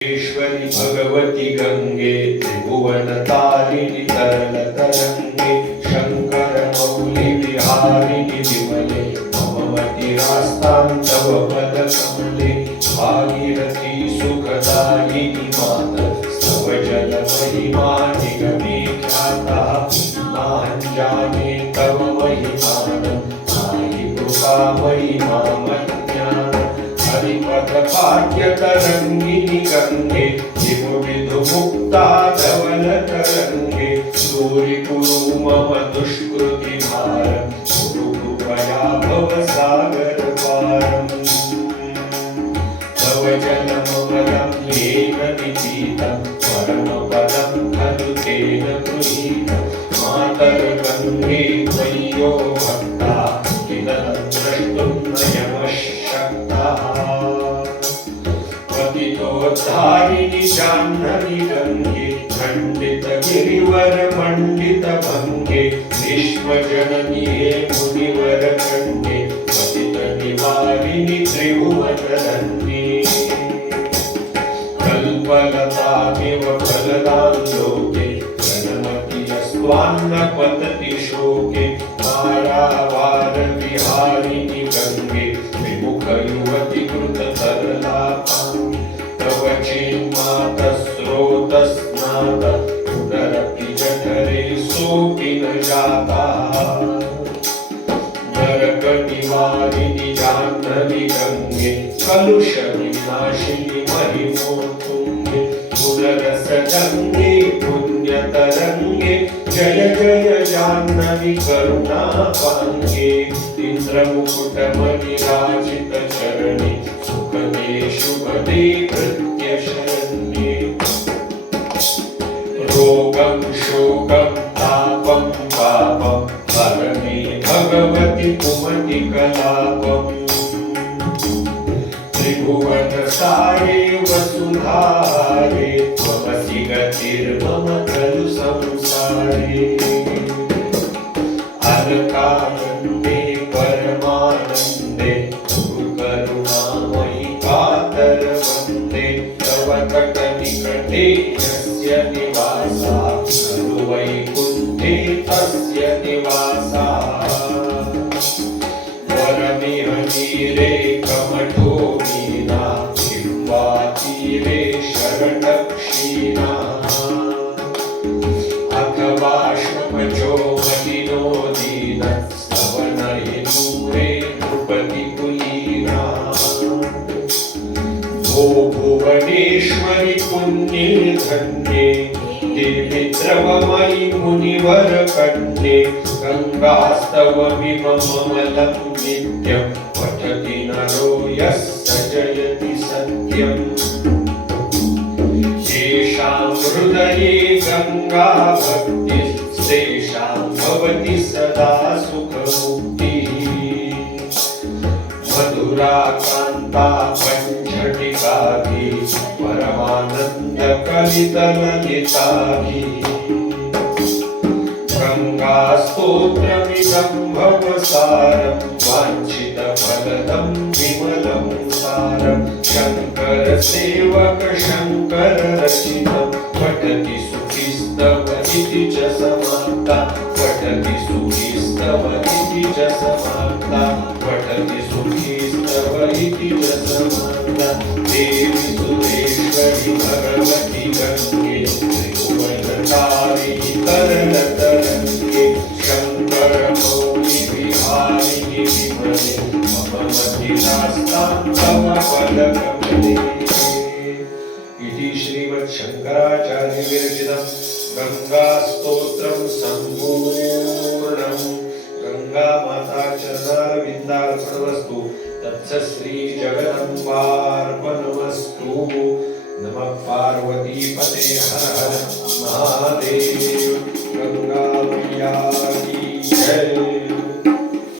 ईश्वरी भगवती गंगे त्रिभुवन तारिणी तरल तरंगे शंकर मौली विहारिणी विमले मममति रास्तां तव पद कमले भागीरथी सुखदायिनी मात स्तव जल महिमा निगमे ख्याता नाहं जाने तव महिमानं साई कृपामयी मामज्ञान हरिपद पाठ्य तरंगिनी गंगे विधु मुक्ता धवल तरंगे दूरी कुरु मम दुष्कृति भारं कुरु कृपया भव सागर पारम् तव जलममलं येन निपीतं परमपदं खलु तेन गृहीतं मातर्गङ्गे त्वय्यो भक्ता किलं द्रष्टुं न यमश्शक्तः पतितोद्धारिणि जाह्नवी गंगे खंडित गिरिवर मंडित भंगे विश्वजननी हे मुनिवर कंडे पतित निवारिणि त्रिभुवन धन्ये कल्पलतामिव फलदां लोके गणमति अस्त्वान्न पतति शोके मायावार विहारिणि गंगे विमुख युवति कृत तरलापाङ्गे तव चिन्मात स्रोतस्नात पुनरपि जठरे सोऽपि न जाता नरक निवारिणि जाह्नवी गंगे कलुष विनाशिनि महिमोत्तुङ्गे पुनरस गंगे पुण्यतरंगे जय जय जाह्नवी करुणापाङ्गे इंद्रमुकुटमणिराजित चरणे सुखदे शुभदे कृत्य शरण्ये रोगं शोकं तापं पापं हर मे भगवति कुमति कलापम् त्रिभुवनसारे वसुधारे त्वमसि गतिर्मम खलु संसारे अलकानन्दे परमानन्दे करुणामयि कातर वन्दे तव कटनिकटे यस्य निवासा खलु वैकुण्ठे तस्य निवासा वरमिह नीरे कमठो मीना जिह्वातीरे शरणक्षीणा अथवा श्वपचो मलिनो स्तवनयिनूरे नृपति कुलीना भो भुवनेश्वरि पुण्ये धन्ये देविद्रवमयि मुनिवर कन्ये गङ्गास्तवमिममलं नित्यं पठति नरो यः स जयति सत्यम् येषां हृदये गङ्गा भक्तिः तेषां भवति सदा सुखमुक्तिः मधुरा कान्ता पञ्चटिकाभिः परमानन्दकलितललिताभिः गङ्गास्तोत्रमिदं भवसारं वाञ्छितफलदं विमलं सारं शङ्करसेवक शङ्कररचितं पठति सुखिस्तव इति च समाप्ता पठति सुखिस्तव इति च समाप्ता पठति सुखिस्तव इति च समाप्ता देवी सुरेश्वरि भगवति गङ्गे त्रिभुवनतारिणि तरल तरङ्गे शङ्कर मौलि विहारिणि विमले मममति रास्तां तव पदकमले इति श्रीमच्छङ्कराचार्य विरचितं गङ्गास्तोत्रं सम्पूर्णम् गङ्गामाता चरणारविन्दार्पणमस्तु तत्सत् जगदम्बार्पणमस्तु नमः पार्वतीपते हर हर महादेव गंगा मैया की जय।